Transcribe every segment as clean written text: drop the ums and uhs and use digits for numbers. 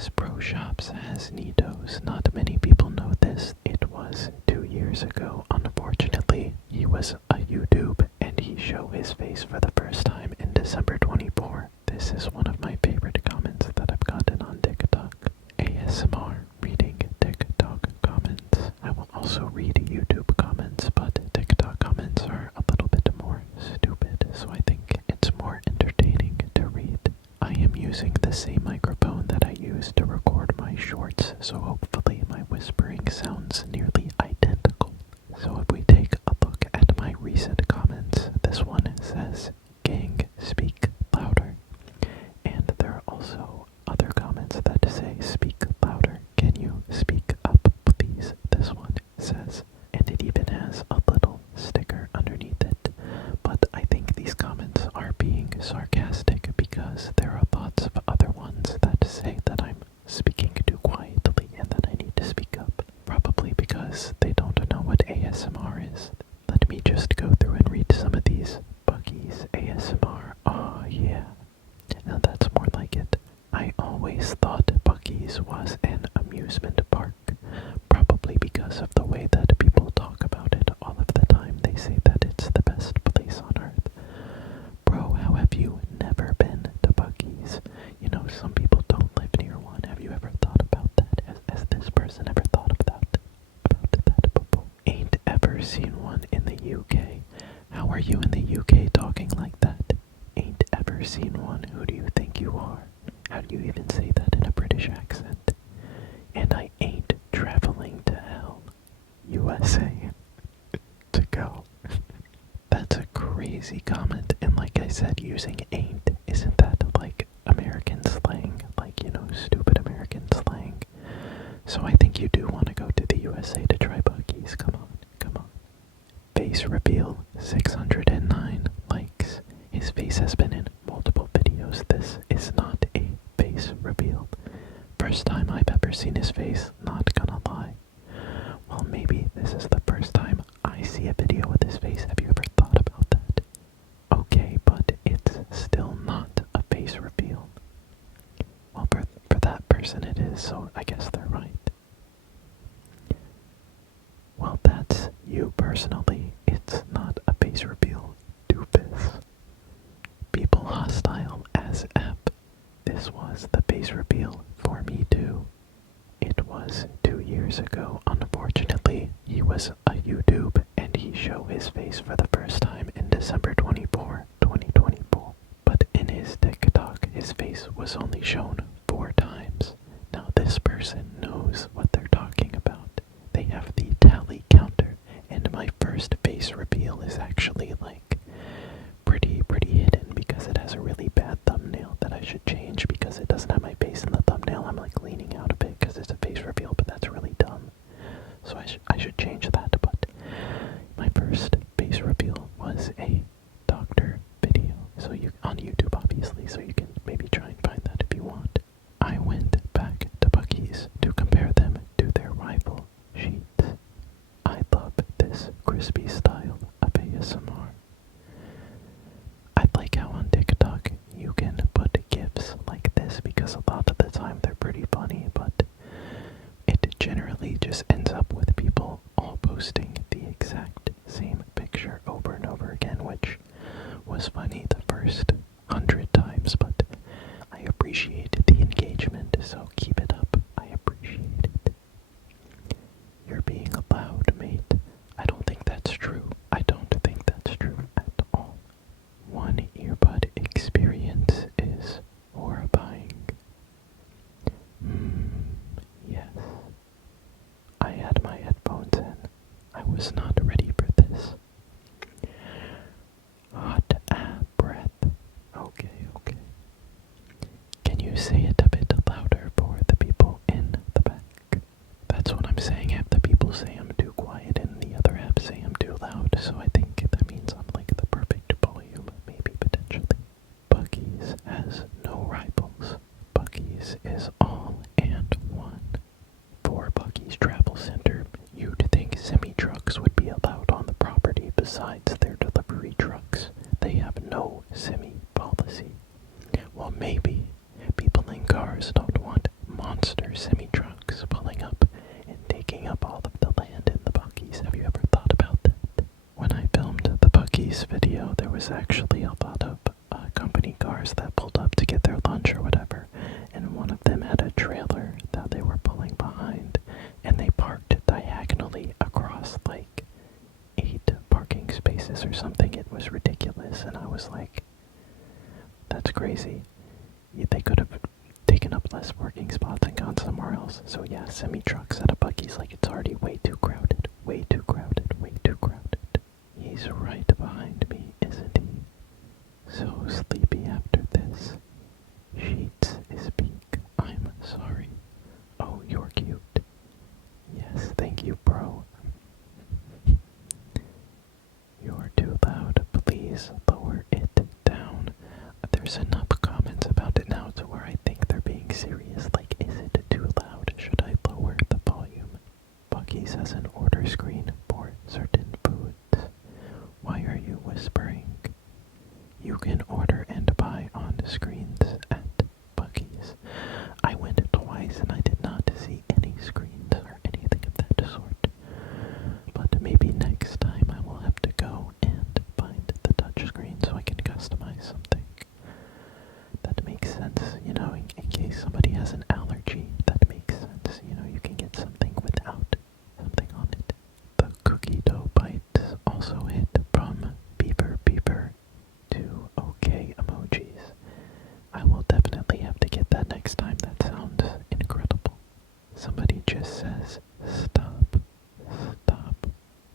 Yes, Pro Shops has Nee Dohs. Not many people know this. It was 2 years ago. Unfortunately, he was a YouTube and he showed his face for the first time in December 24. This is one of my favorite comments that I've gotten on TikTok. ASMR reading TikTok comments. I will also read YouTube comments, but TikTok comments are a little bit more stupid, so I think it's more entertaining to read. I am using the same microphone that I use to record my shorts, so hopefully my whispering sounds nearly identical. So if we take a look at my recent comments, this one says, "Gang, speak louder." And there are also other comments that say, "Speak louder. Can you speak up, please?" This one says, and it even has a little sticker underneath it. But I think these comments are being sarcastic because there are lots of other ones that say that I'm speaking too quietly and that I need to speak up. Probably because they don't know what ASMR is. Let me just go through and read some of these. Buggies ASMR. Oh yeah. Now that's more like it. I always thought Buc-ee's was an amusement park. Probably because of the way that people talk about it all of the time. They say that it's the best place on earth. Bro, how have you never been to Buc-ee's? You know, some people don't live near one. Have you ever thought about that? Has this person ever thought about that before? Ain't ever seen one in the UK. How are you in the UK talking like that? Ain't ever seen one. Who do you think you are? How do you even say that in a British accent? And I ain't traveling to hell, USA, to go. That's a crazy comment, and like I said, using ain't, isn't that like American slang? Like, you know, stupid American slang. So I think you do want to go to the USA to try Buc-ee's. Come on, come on. Face reveal, 609 likes. His face has been in multiple videos. This is not a face reveal. First time I've ever seen his face, not gonna lie. Well, maybe this is the first time I see a video with his face. Have you ever thought about that? Okay, but it's still not a face reveal. Well, for that person it is, so I guess they're right. Well, that's you personally. It's not a face reveal, doofus. People hostile as F. This was the face reveal for me too. It was 2 years ago. Unfortunately, he was a YouTube and he showed his face for the first time in December 24, 2024. But in his TikTok, his face was only shown 4 times. Now this person knows what they're talking about. They have the tally counter, and my first face reveal is actually like pretty hidden because it has a really bad thumbnail that I should change because it doesn't have my face in the thumbnail. I'm like leaning out a bit because it's a face reveal, but that's really dumb. So I should change that. But my first face reveal was a doctor video. So you on YouTube obviously, so you can maybe try and find that if you want. I went back to Buc-ee's to compare them to their rival sheets. I love this crispy style of ASMR. I like how on TikTok you can put GIFs like this because a lot of the time they're pretty funny, but it generally just ends up with people all posting the exact same picture over and over again, which was funny the first 100 times, but I appreciate the engagement, so keep it up. I appreciate it. You're being loud, mate. I don't think that's true. I don't think that's true at all. One earbud experience is horrifying. Yes. I had my headphones in. I was not ready for this. Hot breath. Okay. Can you say it a bit louder for the people in the back? That's what I'm saying. Half the people say I'm too quiet and the other half say I'm too loud, so I think that means I'm like the perfect volume, maybe potentially. Buc-ee's has no rivals. Buc-ee's is all and one. For Buc-ee's Travel Center, you'd think semi-trucks would be had a trailer that they were pulling behind, and they parked diagonally across like 8 parking spaces or something. It was ridiculous, and I was like, that's crazy. They could have taken up less parking spots and gone somewhere else. So yeah, semi-trucks at a Buc-ee's, like, it's already way too crowded. Way too crowded, way too crowded. He's right behind me, isn't he? So sleepy after this. Sheets is peak. I'm sorry. Oh, you're cute. Yes, thank you, bro. You're too loud. Please lower it down. There's enough comments about it now to where I think they're being serious. Like, is it too loud? Should I lower the volume? Buc-ee's has an order screen for certain foods. Why are you whispering? You can order and buy on screens at Buc-ee's. I went twice and I did not see any screens or anything of that sort. But maybe next time I will have to go and find the touch screen so I can customize something. That makes sense, you know, in case somebody has an allergy. That makes sense, you know, you can get something without something on it. The cookie dough bites also hit from beeper beeper to okay emojis. I will definitely have to get that next time. That sounds incredible. Somebody just says, stop, stop,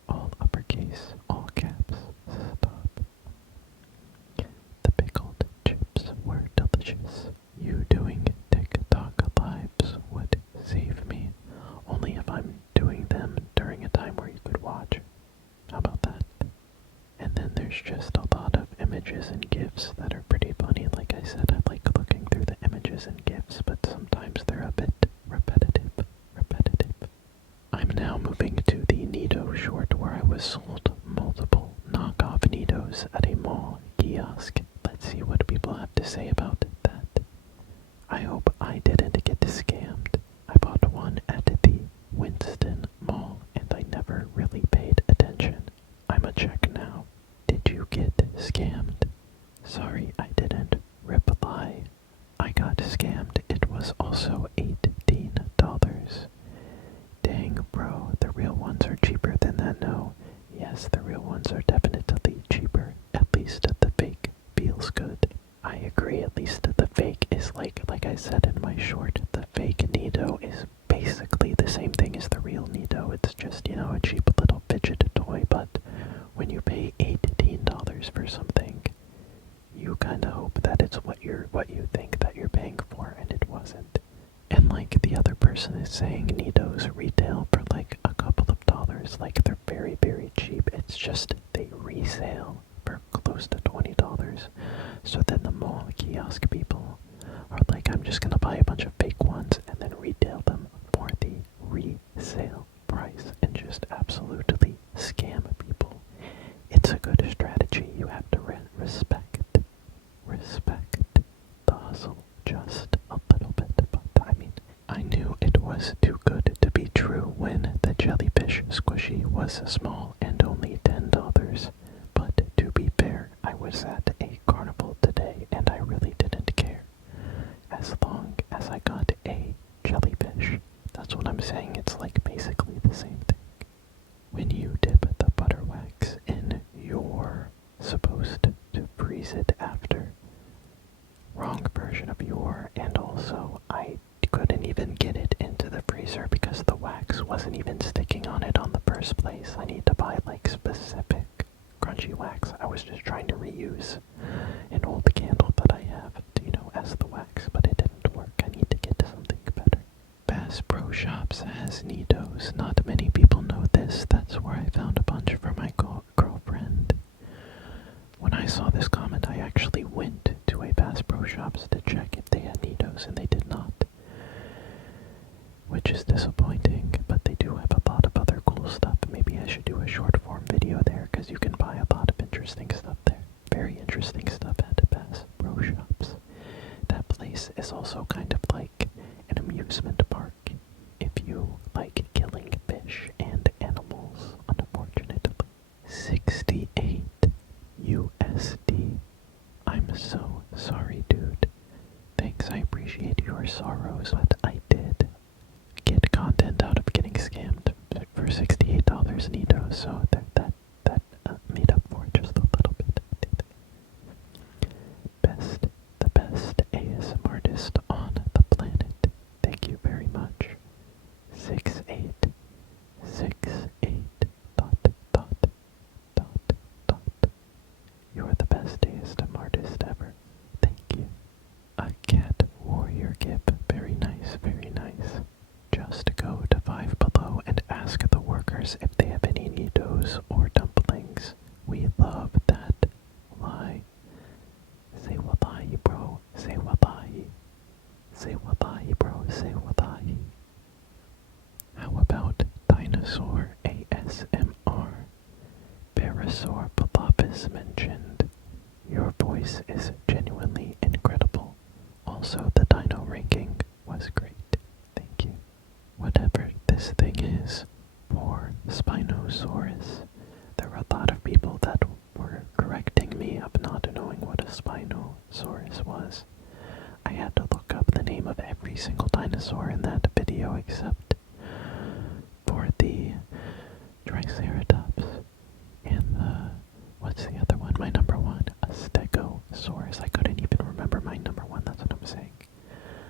all uppercase, all caps, stop. The pickled chips were delicious. You doing TikTok lives would save me. Only if I'm doing them during a time where you could watch. How about that? And then there's just a lot of images and GIFs that are pretty funny. Like I said, I like looking through the images and GIFs, but sometimes they're a bit repetitive. I'm now moving to the Nee Doh short where I was sold multiple knockoff Nee Dohs at a mall kiosk. Let's see what people have to say about that. I hope I didn't get scammed. I bought one at the Winston Mall and I never really paid attention. I'ma check now. Did you get scammed? Sorry, I didn't reply. I got scammed. It was also $18. Dang, bro, the real ones are cheaper than that. No, yes, the real ones are definitely cheaper. At least the fake feels good. I agree, at least the fake is like I said in my short, the fake Nee Doh is basically the same thing as the real Nee Doh. It's just, you know, a cheap little fidget toy, but when you pay $18 for something, you kinda hope that it's what you think that you're paying for, and it wasn't. And like the other person is saying, Nee Dohs retail for like a couple of dollars, like they're very, very cheap. It's just they resale for close to $20. So then the mall kiosk people are like, I'm just gonna buy a bunch of fake ones and then retail them for the resale price and just absolutely scam people. It's a good strategy. You have to respect the hustle just a little bit. But I mean, I knew it was too good to be true when the jellyfish squishy was small and only $10. But to be fair, I was at a carnival today and I really didn't care. As long as I got a jellyfish. That's what I'm saying. It's like basically the same thing. When you dip the butter wax in, you're supposed to freeze it after. Wrong version of your, and also I couldn't even get it into the freezer because the wax wasn't even sticking on it on the first place. I need to buy like specific crunchy wax. I was just trying to reuse an old candle that I have, you know, as the wax, but it didn't work. I need to get something better. Bass Pro Shops has Nee Dohs. Not many people know this. That's where I found a bunch for my girlfriend. When I saw this comment, I actually went to a Bass Pro Shops to check if they had Nee Dohs, and they did not. Which is disappointing, but they do have a lot of other cool stuff. Maybe I should do a short form video there, because you can buy a lot of interesting stuff there. Very interesting stuff at Bass Pro Shops. That place is also kind of like an amusement park if you like killing fish and animals, unfortunately. 68 USD. I'm so sorry, dude. Thanks, I appreciate your sorrow. Dohs, but I did get content out of getting scammed for $68 Nee Doh, so that made up for it just a little bit. The best ASM artist on the planet. Thank you very much. 6868 dot dot dot dot. You're the best ASM artist ever. Thank you. A cat warrior gip. Very nice, very nice. Just go to Five Below and ask the workers if they have any Nee Dohs or dumplings. We love that. Lie. Say wallahi, bro. Say wallahi. Say wallahi, bro. Say wallahi. How about Dinosaur ASMR? Parasaur Palapis mentioned. Your voice is genuinely incredible. Also, the dino ranking was great. Thank you. Whatever this thing is, for Spinosaurus, there were a lot of people that were correcting me of not knowing what a Spinosaurus was. I had to look up the name of every single dinosaur in that video except for the Triceratops and the, what's the other one? My number one, a Stegosaurus. I couldn't even remember my number one, that's what I'm saying.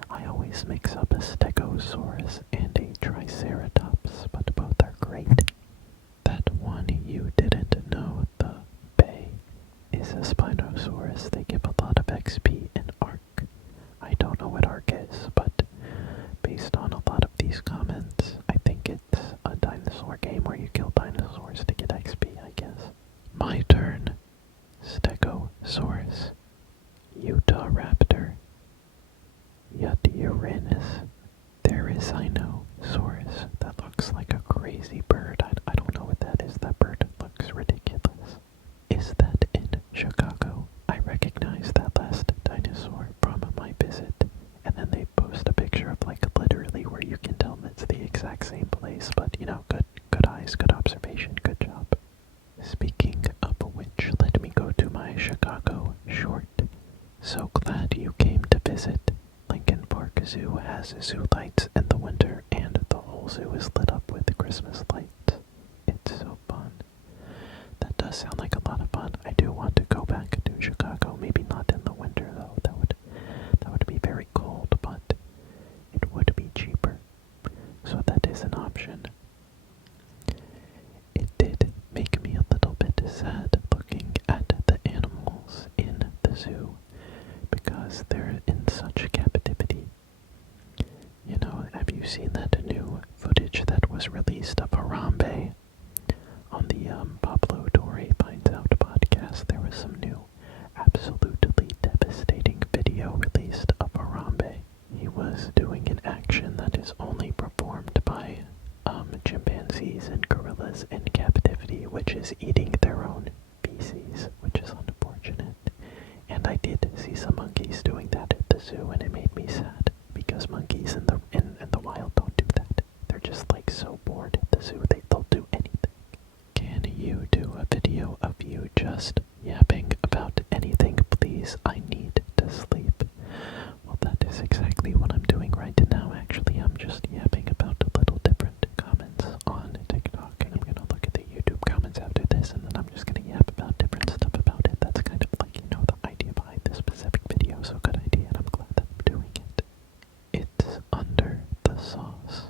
I always mix up a Stegosaurus and a Triceratops, but both are great. That one you didn't know, the Bay, is a Spinosaurus. They give a lot of XP in Ark. I don't know what Ark is, but based on a lot of these comments, I think it's a dinosaur game where you kill dinosaurs to get XP, I guess. My turn. Stegosaurus. Utah Raptor. Uranus. There is Sinosaurus. That looks like a crazy bird. I don't know what that is. That bird looks ridiculous. Is that in Chicago? I recognize that last dinosaur from my visit. And then they post a picture of like literally where you can tell it's the exact same place. But you know, good eyes, good observation, good job. Speaking of which, let me go to my Chicago short. So glad you came to visit. Lincoln Park Zoo has zoo lights in the winter, and the whole zoo is lit up with Christmas lights. It's so fun. That does sound like a lot of fun. I do want to go back to Chicago. Maybe not in the winter though. That would be very cold, but it would be cheaper. So that is an option. It did make me a little bit sad looking at the animals in the zoo because they're in such captivity. You know, have you seen that new footage that was released of Harambe on the Pablo Torre Finds Out podcast? There was some new, absolutely devastating video released of Harambe. He was doing an action that is only performed by chimpanzees and gorillas in captivity, which is eating their own feces, which is unfortunate. And I did see some monkeys doing that at the zoo, and it made me sad because monkeys in the wild don't do that. They're just like so bored at the zoo they'll do anything. Can you do a video of you just yapping about anything, please? I need to sleep. Well, that is exactly what I'm doing right now. Actually, I'm just yapping about little different comments on TikTok, and I'm gonna look at the YouTube comments after this, and then I'm just gonna yap about different stuff about it. That's kind of like, you know, the idea behind this specific video, so good idea, and I'm glad that I'm doing it. It's under the sauce,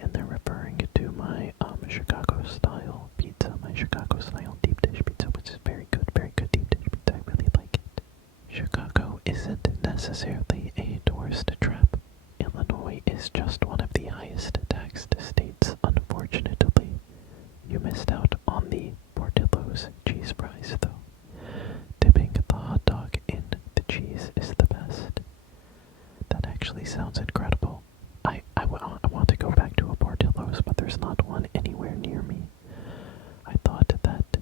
and they're referring to my Chicago style pizza, my Chicago style deep dish pizza, which is very good deep dish pizza. I really like it. Chicago isn't necessarily a tourist trap. Illinois is just one of the highest taxed states, unfortunately. You missed out on the Portillo's cheese fries, though. Dipping the hot dog in the cheese is the best. That actually sounds incredible. I want to go back to a Portillo's, but there's not one anywhere near me. I thought that,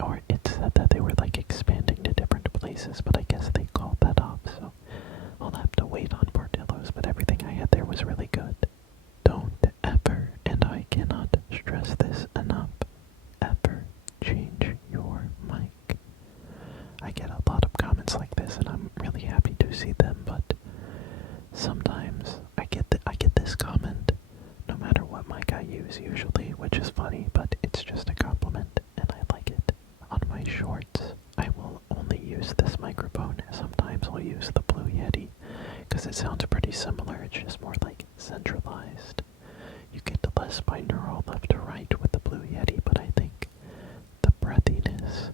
or it said that they were like expanding to different places, but I guess they called that off, so I'll have to wait on Portillo's, but everything I had there was really good. Don't ever, and I cannot stress this enough, ever change your mic. funny, but it's just a compliment, and I like it. On my shorts, I will only use this microphone. Sometimes I'll use the Blue Yeti, because it sounds pretty similar. It's just more like centralized. You get less binaural left to right with the Blue Yeti, but I think the breathiness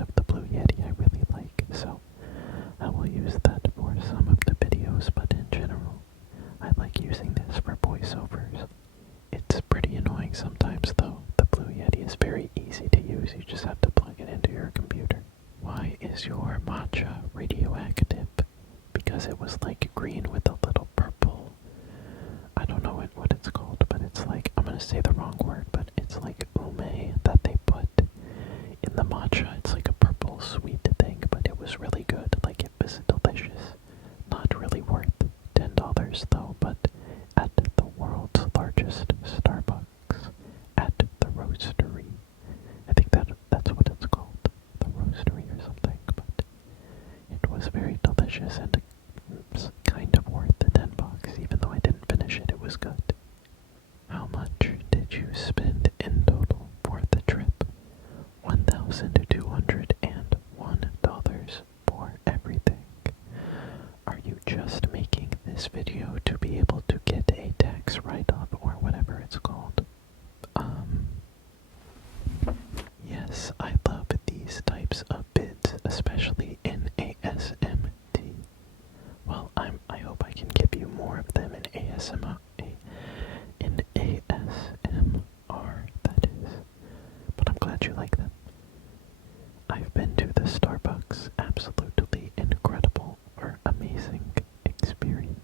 of the Blue Yeti I really like, so I will use that for some of the videos, but in general, I like using this for voiceovers. It's pretty annoying sometimes though. The Blue Yeti is very easy to use, you just have to plug it into your computer. Why is your matcha radioactive? Because it was like green with a little purple. I don't know what it's called, but it's like, I'm gonna say the wrong word, but it's like ume that they put in the matcha. It's like a purple sweet thing, but it was really good. Like, it was delicious. Not really worth $10 though, but at the world's largest Starbucks, at the Roastery. I think that's what it's called, the Roastery or something, but it was very delicious and it's kind of worth the $10, even though I didn't finish it, it was good. How much did you spend in total for the trip? $1,201 for everything. Are you just making this video to be able to get a tax write-off or whatever it's called? Yes, I love these types of bids, especially in ASMT. Well, I hope I can give you more of them in ASMR, that is. But I'm glad you like them. I've been to the Starbucks. Absolutely incredible or amazing experience.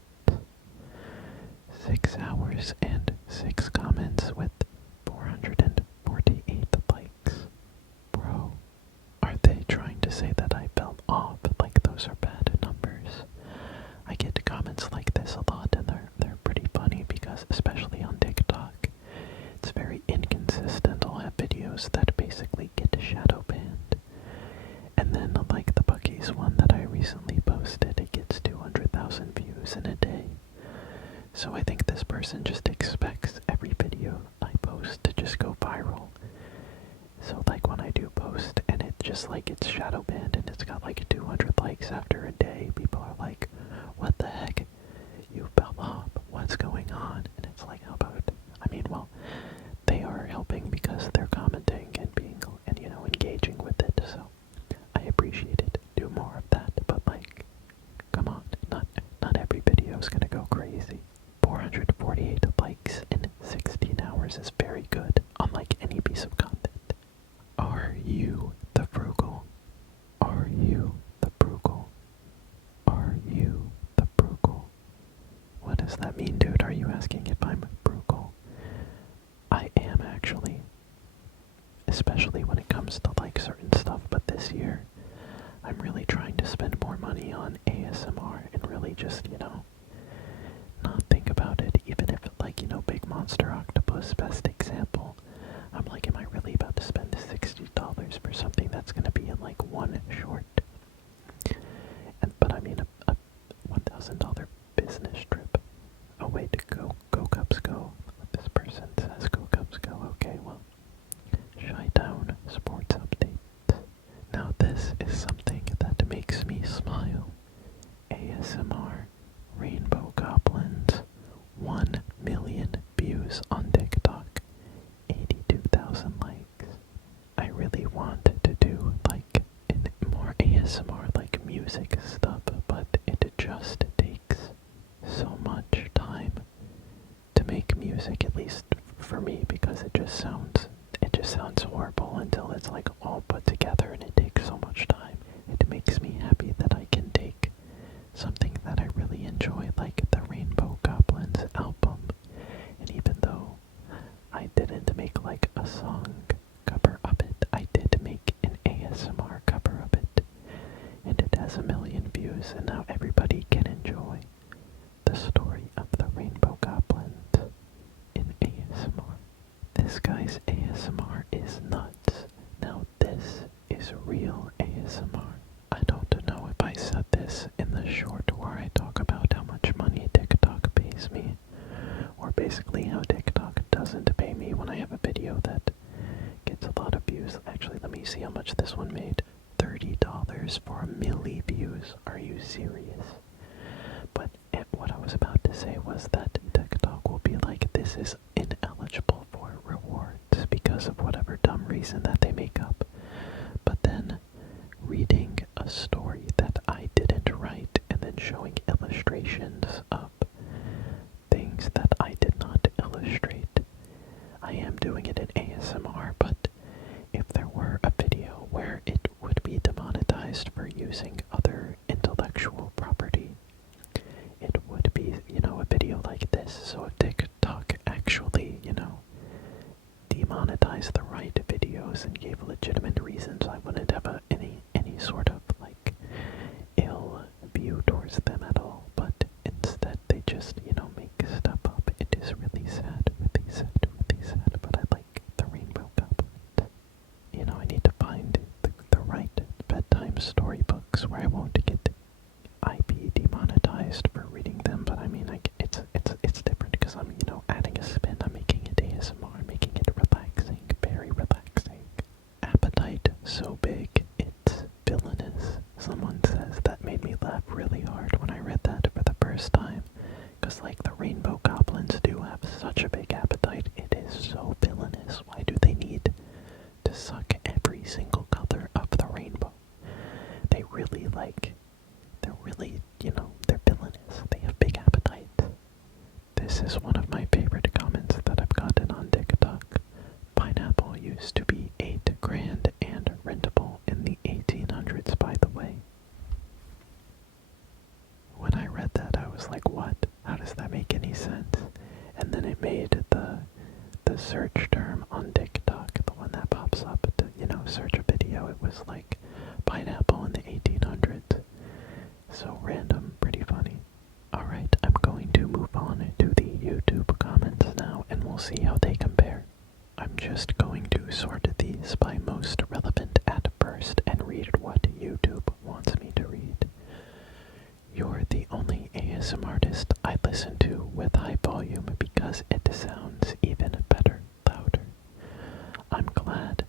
6 hours and 6 comments with 448 likes. Bro, are they trying to say that I fell off? Like, those are bad numbers. I get comments like this a lot, and they're pretty funny because, especially on TikTok, it's very inconsistent. I'll have videos that basically get shadow banned, and then like the Bucky's one that I recently posted, it gets 200,000 views in a day. So I think this person just expects every video I post to just go viral. So like when I do post and it just like it's shadow banned and it's got like 200 likes after a day, people are like, what the heck? You fell off. What's going on? And it's like, how about, I mean, well, they are helping because they're commenting and being, and you know, engaging with it, so I appreciate it. Do more of that, but like, come on, not every video is gonna go crazy. 448 likes in 16 hours is very good, unlike any piece of content. Are you the frugal? Are you the frugal? Are you the frugal? What does that mean, dude? Are you asking if I'm frugal? I am actually. Especially when it comes to like certain stuff, but this year I'm really trying to spend more money on ASMR and really just, you know, not think about it, even if like, you know, Big Monster Octopus, best example. I'm like, am I really about to spend $60 for something that's gonna be in like one short? But I mean a $1,000 business trip. Oh wait, go Cubs go. This person says go Cubs go. Okay, well, Chi-Town Sports Update. Now this is something that makes me smile. ASMR Rainbow Goblins, 1 million views on TikTok, 82,000 likes. I really want to do like more ASMR like music stuff, but it just takes so much time to make music, at least for me, because it just sounds horrible until it's like all put together, and it takes so much time. It makes me happy that I can take something that I really enjoy, like the Rainbow Goblins album, and even though I didn't make like a song cover of it, I did make an ASMR cover of it, and it has 1 million views, and now everybody can enjoy the story of the Rainbow Goblins in ASMR. This guy's ASMR is nuts. Now this is real ASMR. I don't know if I said this in the short where I talk about how much money TikTok pays me, or basically how TikTok does doesn't pay me when I have a video that gets a lot of views. Actually, let me see how much this one made. $30 for a milli views. Are you serious? But what I was about to say was that TikTok will be like, this is ineligible for rewards because of whatever dumb reason that they make up. But then reading a story that I didn't write and then showing illustrations of things that I did not illustrate. I am doing it in ASMR, but if there were a video where it would be demonetized for using other intellectual property, it would be, a video like this. So if TikTok actually, demonetized the right videos and gave legitimate reasons, I wouldn't have any sort of, ill view towards them at all. But instead, they just, make stuff up. It is really sad, really sad, really sad. But I like the Rainbow Goblin. I need to find the right bedtime storybooks where I won't get IP demonetized for reading them. But I mean, it's different because I'm, adding a spin. I'm making it ASMR, making it relaxing, very relaxing. Appetite so big, it's villainous. Someone says that made me laugh really hard when I read that for the first time. Because, the Rainbow Goblins do have such a big appetite. It is so villainous. Why do they need to suck every single color of the rainbow? They really, they're really, they're villainous. They have big appetites. This is one of my favorite comments that I've gotten on TikTok. Pineapple used to be $8 grand and rentable in the 1800s, by the way. When I read that, I was like, what? How does that make any sense? And then it made the search term on TikTok, the one that pops up to, search a video. It was like pineapple in the 1800s. So random, pretty funny. Alright, I'm going to move on to the YouTube comments now, and we'll see how they compare. I'm just going to sort these by most relevant at first and read what YouTube wants me to read. You're the only ASMR artist I listen to with high volume because it sounds even better, louder. I'm glad.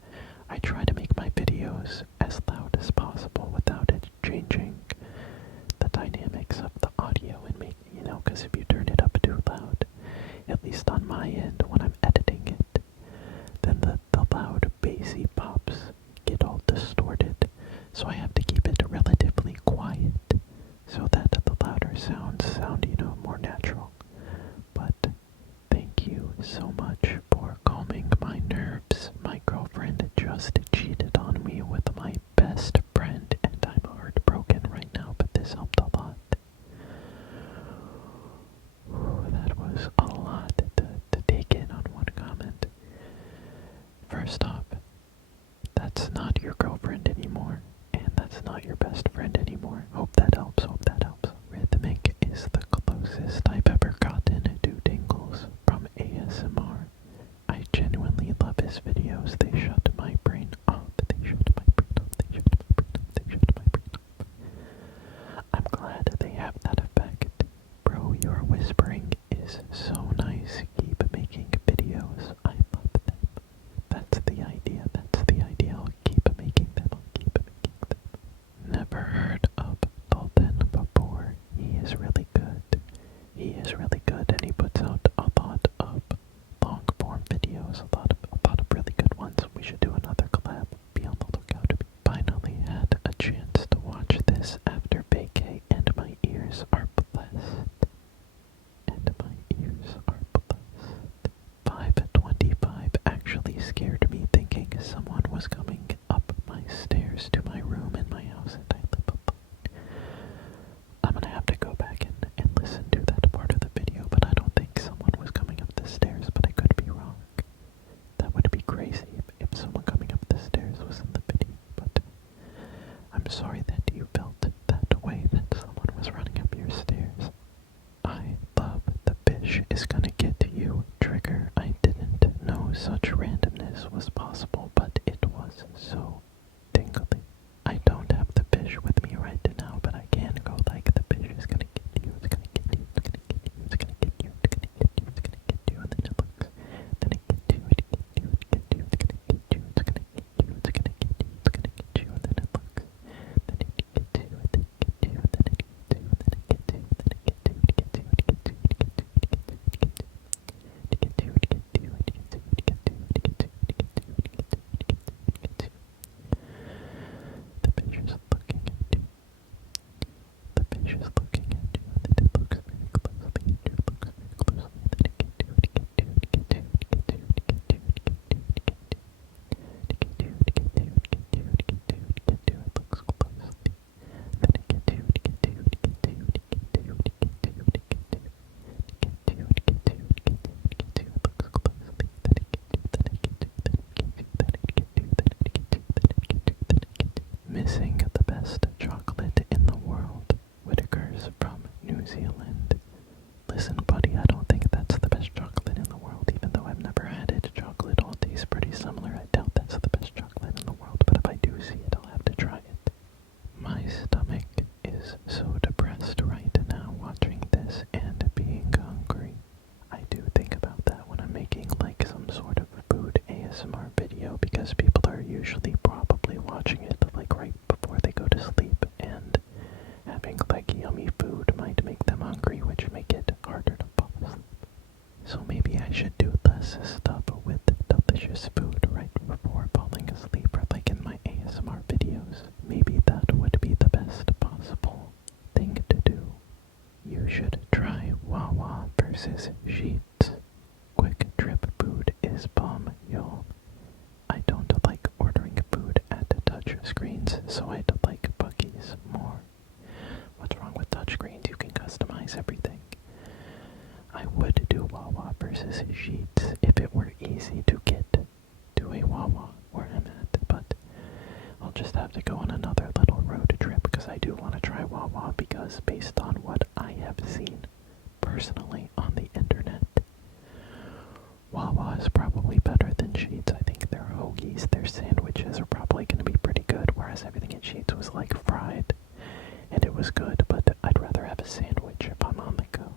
I try to make my videos as loud as possible without it changing the dynamics of the audio and making, because if you turn it up too loud, at least on my end when I'm editing it, then the loud bassy pops get all distorted, so I have to keep it relatively quiet so that the louder sounds sound, more natural. But thank you so much for calming my nerves. My girlfriend just cheated on me with my best friend, and I'm heartbroken right now, but this helped a lot. That was a lot to take in on one comment. First off, that's not your girlfriend anymore, and that's not your best friend anymore. Hope that helps, hope that helps. Rhythmic is the closest I've ever gotten to tingles from ASMR. I genuinely love his videos. They shut my brain off. They shut my brain off. They shut my brain off. They shut my brain off. I'm glad they have that effect. Bro, your whispering is so nice. Keep making videos. I love them. That's the idea. That's the idea. I'll keep making them. I'll keep making them. Never heard of Dalton before. He is really good. He is really good, and he puts out a lot of long form videos, a lot of really good ones. We should do another collab. Be on the lookout. Finally had a chance to watch this after vacay, and my ears are blessed. And my ears are blessed. 5:25 actually scared me, thinking someone was coming up my stairs to my room in my house, and I live alone. I'm gonna have to go back and listen to that part of the video, but I don't think someone was coming up the stairs, but I could be wrong. That would be crazy if someone coming up the stairs was in the video, but I'm sorry that you felt that way, that someone was running up your stairs. I love the fish is gonna get to you trigger. I didn't know such randomness was possible, but it was so tingly. I don't have the fish with me right now, but I can go like the fish is gonna get you, it's gonna get you, it's gonna get you, it's gonna get you, it's gonna get you, it's gonna get you, and then it usually probably watching it like right before they go to sleep, and having like yummy food might make them hungry, which make it harder to fall asleep. So maybe I should do less stuff with delicious food right before falling asleep, or like in my ASMR videos. Maybe that would be the best possible thing to do. You should try Wawa versus Sheets. Quick trip food is bomb, y'all. I don't like ordering food at touch screens, so I'd like Buc-ee's more. What's wrong with touch screens? You can customize everything. I would do Wawa versus Sheets if it were easy to get to a Wawa where I'm at, but I'll just have to go on another little road trip because I do want to try Wawa, because based on what I have seen personally on the internet, Wawa is probably better than Sheets. I think their hoagies, their sandwiches are probably going to be pretty good, whereas everything at Sheets was like fried, and it was good, but I'd rather have a sandwich if I'm on the go.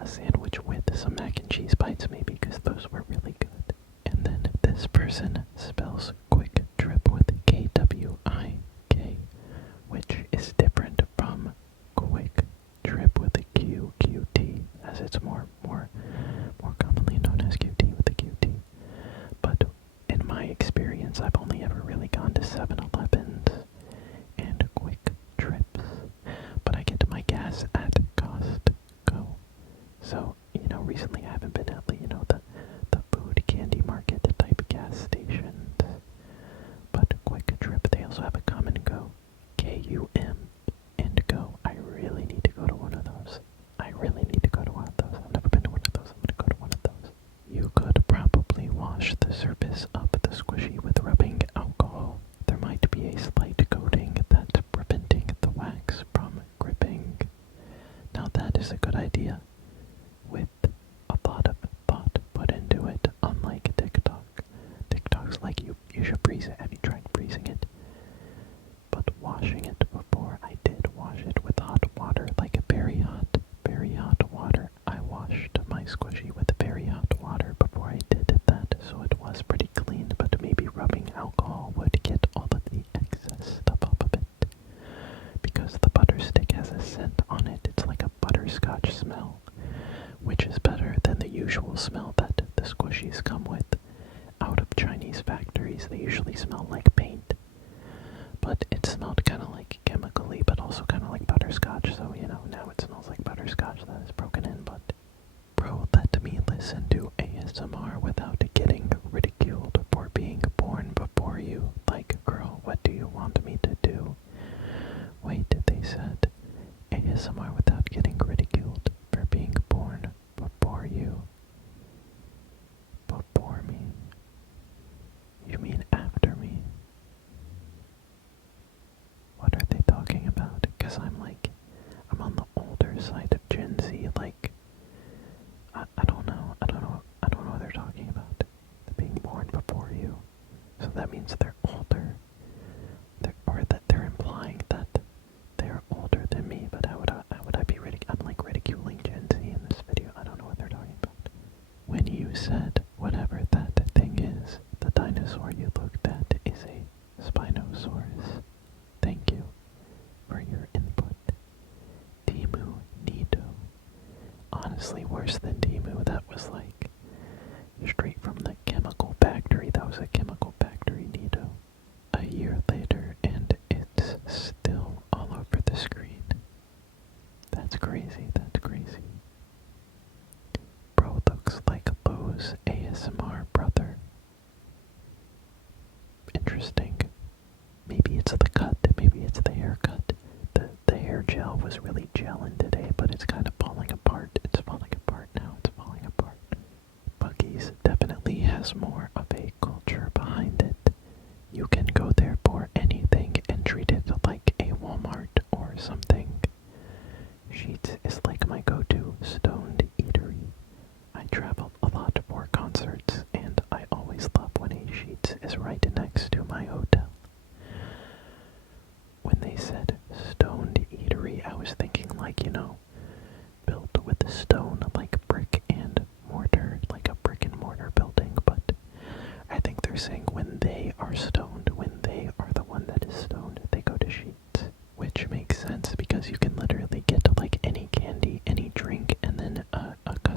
A sandwich with some mac and cheese bites maybe, because those were really good. And then this person spells quick trip with Kwik, which is different from quick trip with a QQT, as it's more commonly known as QT with a QT. But in my experience, I've only ever really gone to 7-Elevens and Quick Trips, but I get my gas at Costco. So, recently I haven't been at, the food candy market type gas stations. But Quick Trip, they also have a Come and Go, KUM and Go. I really need to go to one of those. I've never been to one of those. I'm gonna go to one of those. You could probably wash the surface of the squishy with rubbing alcohol. There might be a slight coating that's preventing the wax from gripping. Now that is a good idea, with a lot of thought put into it, unlike TikTok. TikTok's like you should freeze it. Have you tried freezing it? But washing it before, I did wash it with hot water, like very hot water. I washed my squishy with very hot water before I did that, so it was pretty clean, but maybe rubbing alcohol would get all of the excess stuff off of it. Because the butter stick has a scent on it, it's like a butterscotch smell, which is better than the usual smell that the squishies come with out of Chinese factories. They usually smell like paint, but it smelled kind of like chemically, but also kind of like butterscotch, so now it smells like butterscotch that is broken in. But bro, let me listen to ASMR without getting ridiculed for being born before you. Like, girl, what do you want me to do? Wait, they said ASMR without getting ridiculed for being born before you. Before me? You mean after me? What are they talking about? Because I'm on the older side of Gen Z, I don't know what they're talking about. They're being born before you. So that means they're older. Or that they're implying that they're older than me, but how would I be I'm ridiculing Gen Z in this video. I don't know what they're talking about. When you said whatever that thing is, the dinosaur you looked at is a Spinosaurus. Thank you for your input. Timu Nee Doh. Honestly, worse than Timu. That was straight from the chemical factory. That was a chemical factory Nee Doh. A year later, and it's still all over the screen. That's crazy. Bro looks like Lowe's ASMR brother. Interesting. Maybe it's the cut, maybe it's the haircut. The hair gel was really gelling today, but it's kind of falling apart. It's falling apart now, it's falling apart. Buc-ee's definitely has more of a culture behind it. You can go there for anything and treat it like a Walmart or something. Sheets is like my go-to stoned eatery. I travel a lot for concerts, and I always love when a Sheets is right next to my hotel. When they said stoned eatery, I was thinking built with stone, like brick and mortar, like a brick and mortar building, but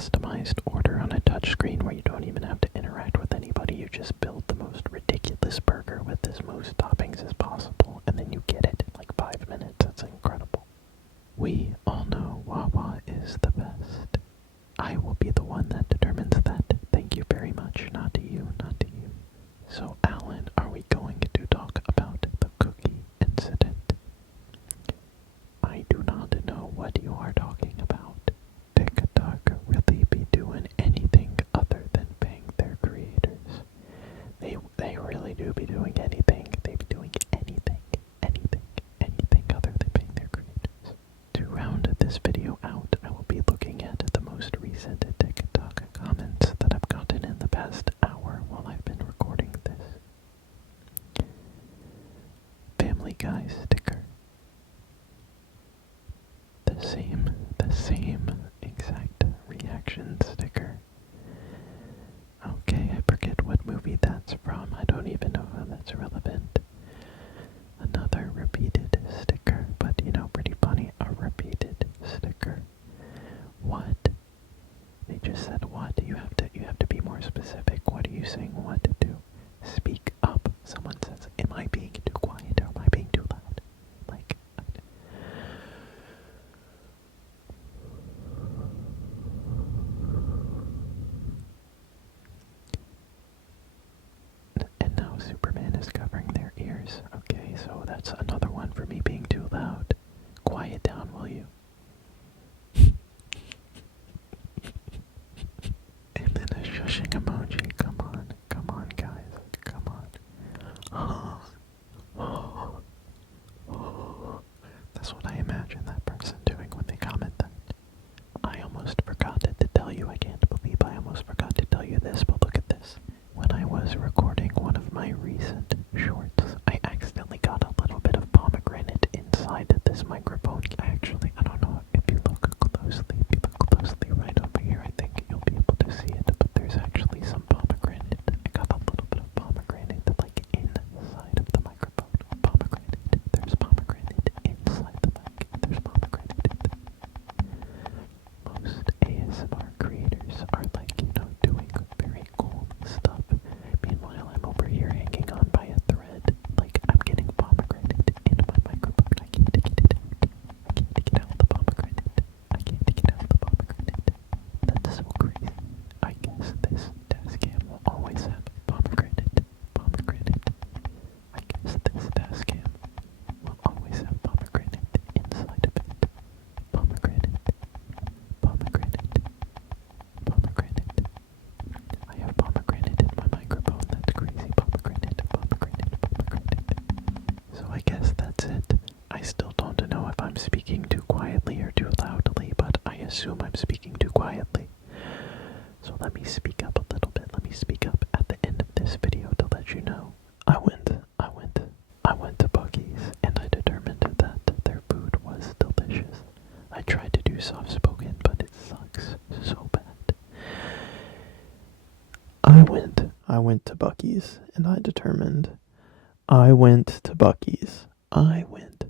customized order on a touchscreen where you don't even have to interact with anybody. You just build the most ridiculous burger with as most toppings as possible, and then you get it in like 5 minutes. That's incredible. We all know Wawa is the best. I will be the one that determines that. Thank you very much. Not to you, not to you. So, Alan, are we going to talk about the cookie incident? I do not know what you are talking about. TikTok really be doing anything other than paying their creators. They really do be doing anything. They be doing anything other than paying their creators. To round this video out, I will be looking at the most recent TikTok comments that I've gotten in the past hour while I've been recording this. Family Guy sticker. The same exact reaction sticker. Okay, I forget what movie that's from. I don't even know how that's relevant. Another repeated sticker, but you know, pretty funny. A repeated sticker. What? They just said what? You have to be more specific. What are you saying what to do? Speak up. Someone says, am I being too quiet or am I being too loud? Like, and now Superman is covering their ears. Okay, so that's another one for me being too loud. Quiet down, will you? And then a shushing emoji. Come on, guys. Come on. That's what I imagine that person doing when they comment that. I almost forgot to tell you. I can't believe I almost forgot to tell you this, but look at this. When I was recording one of my recent shorts, I accidentally got a little bit of pomegranate inside this microphone. I don't know if you look closely right over here, I think you'll be able to see it, but there's actually some pomegranate. I got a little bit of pomegranate like inside of the microphone. There's pomegranate inside the mic. There's pomegranate in there. Most ASMR creators are like, doing very cool stuff. Meanwhile, I'm over here hanging on by a thread. Like, I'm getting pomegranate in my microphone. I can't get it out. I can't get out the pomegranate. That's so crazy. I guess this Tascam will always have pomegranate. I guess this Tascam will always have pomegranate inside of it. Pomegranate. I have pomegranate in my microphone. That's crazy. Pomegranate. So I guess that's it. I still don't know if I'm speaking too quietly or too loudly, but I assume I'm speaking too quietly. So let me speak up a little bit. Let me speak up at the end of this video to let you know. I went to Buc-ee's and I determined that their food was delicious. I tried to do Softspoken, but it sucks so bad. I went to Buc-ee's and I determined. I went to Buc-ee's. I went